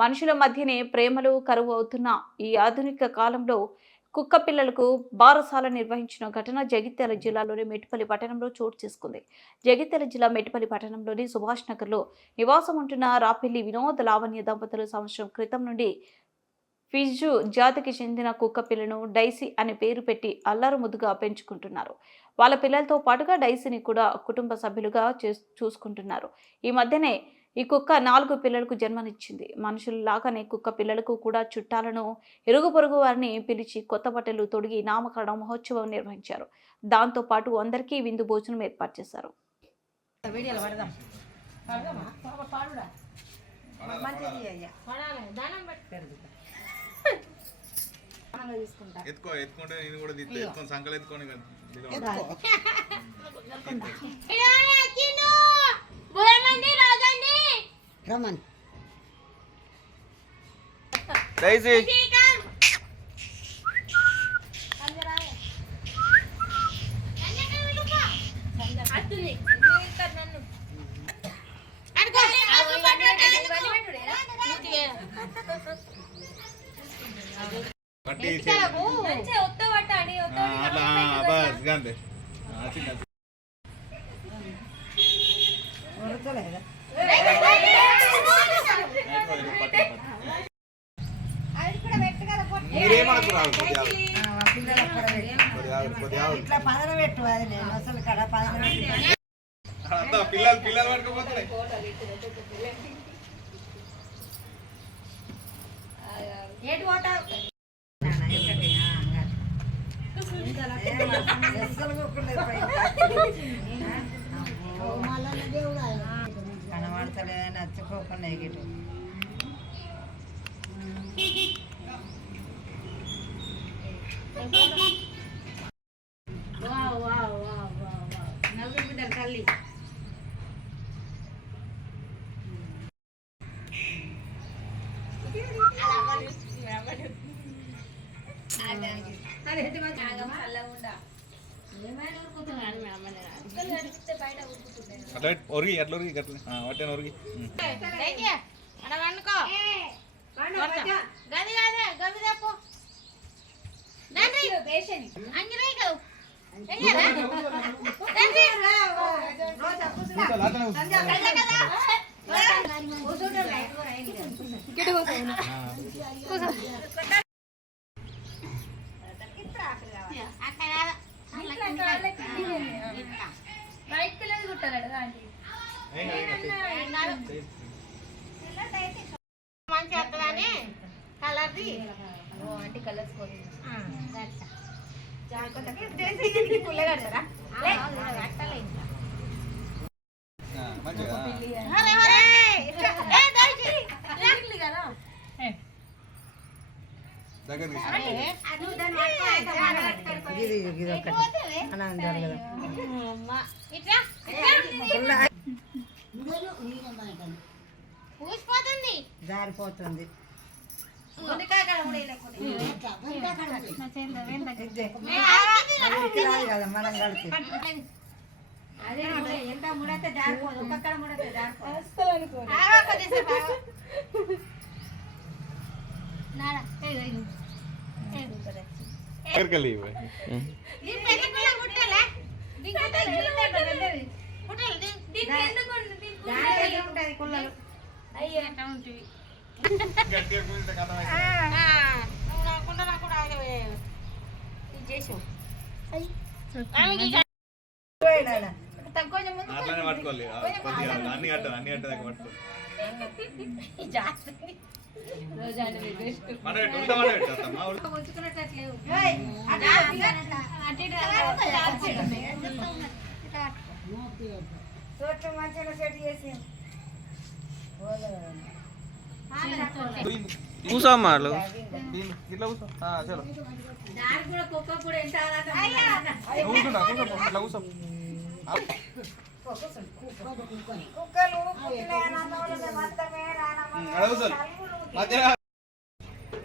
మనుషుల మధ్యనే ప్రేమలు కరువు అవుతున్న ఈ ఆధునిక కాలంలో కుక్క పిల్లలకు బారసాల నిర్వహించిన ఘటన జగిత్యాల జిల్లాలోని మెట్టిపల్లి పట్టణంలో చోటు చేసుకుంది. జగిత్యాల జిల్లా మెట్టిపల్లి పట్టణంలోని సుభాష్ నగర్లో నివాసం ఉంటున్న రాపిల్లి వినోద్ లావణ్య దంపతులు సంవత్సరం క్రితం నుండి ఫిజు జాతికి చెందిన కుక్క పిల్లను డైసీ అనే పేరు పెట్టి అల్లరు ముద్దుగా పెంచుకుంటున్నారు. వాళ్ళ పిల్లలతో పాటుగా డైసీని కూడా కుటుంబ సభ్యులుగా చూసుకుంటున్నారు. ఈ మధ్యనే ఈ కుక్క 4 పిల్లలకు జన్మనిచ్చింది. మనుషుల్లాగానే కుక్క పిల్లలకు కూడా చుట్టాలను, ఇరుగు పొరుగు వారిని పిలిచి కొత్త బట్టలు తొడిగి నామకరణ మహోత్సవం నిర్వహించారు. దాంతో పాటు అందరికీ విందు భోజనం ఏర్పాటు చేశారు. ఎత్తుకుంటే నేను కూడా ఎత్తుకొని సంకలు ఎత్తుకొని రమన్ డైసీ ఇట్లా పదన పెట్టు. అది నేను అసలు కడ పదన పిల్లలు పిల్లలు పట్టుకోపోతున్నాయి. కనబడతలే నచ్చుకోకుండా ఎగిటు తల్లి అట్లా ఒరిగి అట్లా ఒరిగి అట్లా వాటే ఒరిగి మంచి వస్తుందని కలర్ది అంటే కలర్స్ పుల్ల కడతారా ఊసిపోతుంది, జారిపోతుంది. కదా మనం కలిపి అదే ఎంత ముడైతే జారిపోదు, ఒక్కొక్కడ ముడైతే జారిపోదు. పట్టుకోవాలి అన్ని కట్టాలి, అన్ని కట్టదాకా పట్టుకోవాలి. కూసా మాలు ఇట్లా కూసో చలో ఇట్లా కూసో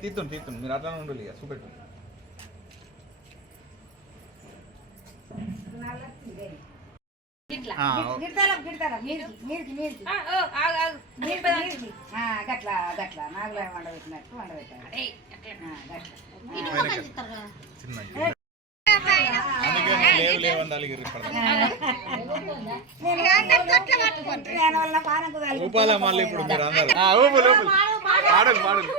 తీస్తుండు తీస్తుండు మీరు అట్లా ఉండాలి ఇక చూపెట్టు. ఇట్లా ఆ, గిడతారా మీరికి మీరికి మీరికి గట్లా గట్లా నాగులా వండబెట్టినట్టు వండబెట్టాలి గట్లా చిన్న అందుకే లేవు లేవని అలిగిర్రు ఇప్పుడు. నేను వల్ల పానకు ఊపాలా మళ్ళీ ఇప్పుడు మీరు అందరు ఊపులు ఊపులు పాడలు పాడలు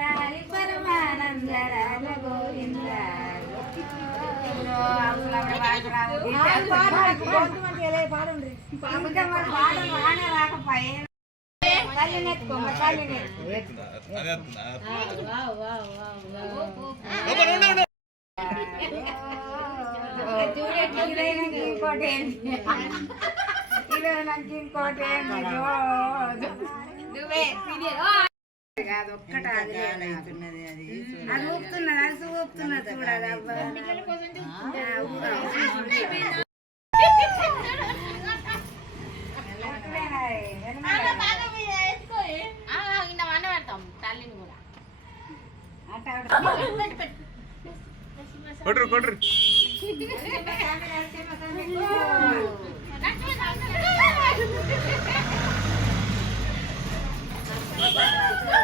లాలి పరమానందరాల గోవింద రాకపోయే అదే ఇంకోటి ఇంకోటి అది ఒక్కట అది ఊపుతున్నది అది ఊపుతున్నది చూడాలి కొట్రు కొట్రు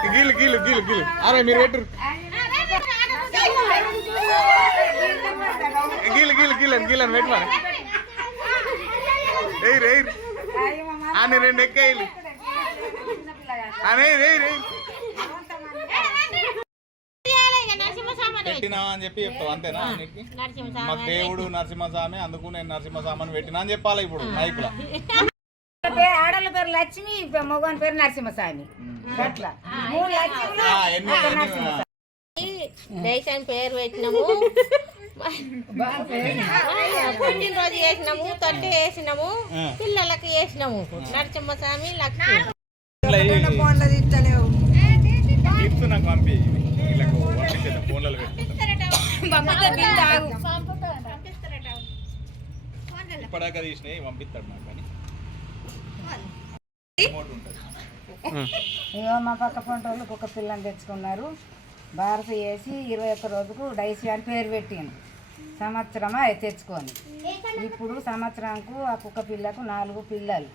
గీలు గీలు గీలు గీలు అరే మీరు పెట్టరు గీలు గీలు గీలని గీలని పెట్టమని ఎయిర్ ఎయిర్ అని రెండు ఎక్కాయిలు అని ఎయిర్ ఎయిర్ పెట్టినా అని చెప్పి చెప్తావు అంతేనా నీకు మా దేవుడు నరసింహస్వామి అందుకు నేను నరసింహస్వామిని పెట్టినా అని చెప్పాలి ఇప్పుడు మైకులో ఆడల పేరు లక్ష్మి మగవాని పేరు నరసింహస్వామి అట్లా దేశం పేరు పెట్టినాము పుట్టినరోజు చేసినాము తొట్టి వేసినాము పిల్లలకి వేసినాము నరసింహస్వామి లక్ష్మి గిఫ్ట్ నాకు పంపి వీళ్ళకు పంపించేద్దాం ఫోన్లలో ఇప్పటిదాకా తీసినాయి పంపిస్తాడు నాకు కానీ ఇగో మా పక్క పంట వాళ్ళు కుక్క పిల్లని తెచ్చుకున్నారు భారత వేసి 21 రోజుకు డైసీ అని పేరు పెట్టిండు సంవత్సరమా అది తెచ్చుకొని ఇప్పుడు సంవత్సరానికి ఆ కుక్క పిల్లకు 4 పిల్లలు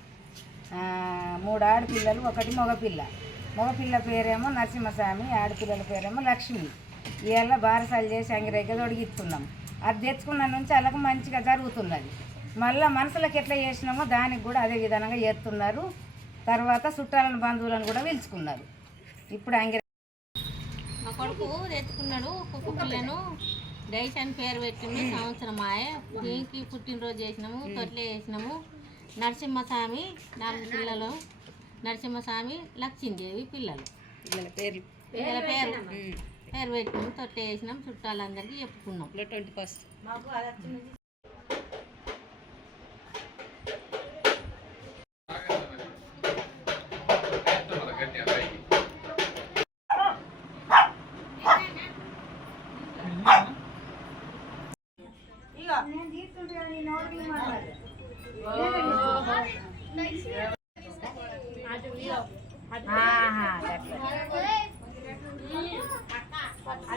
3 ఆడపిల్లలు 1 మగపిల్ల మగపిల్ల పేరేమో నరసింహస్వామి ఆడపిల్లల పేరేమో లక్ష్మి ఇవాళ బారసాలు చేసి అంగిరెగ్గ తొడిగిస్తున్నాం అది తెచ్చుకున్న నుంచి అలాగ మంచిగా జరుగుతున్నది మళ్ళీ మనసులకు ఎట్లా చేసినామో దానికి కూడా అదే విధంగా చేస్తున్నారు తర్వాత చుట్టాలను బంధువులను కూడా పిలుచుకున్నారు ఇప్పుడు మా కొడుకు తెచ్చుకున్నాడు కుక్క పిల్లను డైస్ అని పేరు పెట్టింది సంవత్సరం దీనికి పుట్టినరోజు చేసినాము తొట్లే చేసినాము నరసింహస్వామి 4 పిల్లలు నరసింహస్వామి లక్ష్మీదేవి పిల్లలు పేరు పెట్టినాము తొట్టే వేసినాం చుట్టాలందరికీ చెప్పుకున్నాం 21 ఆహా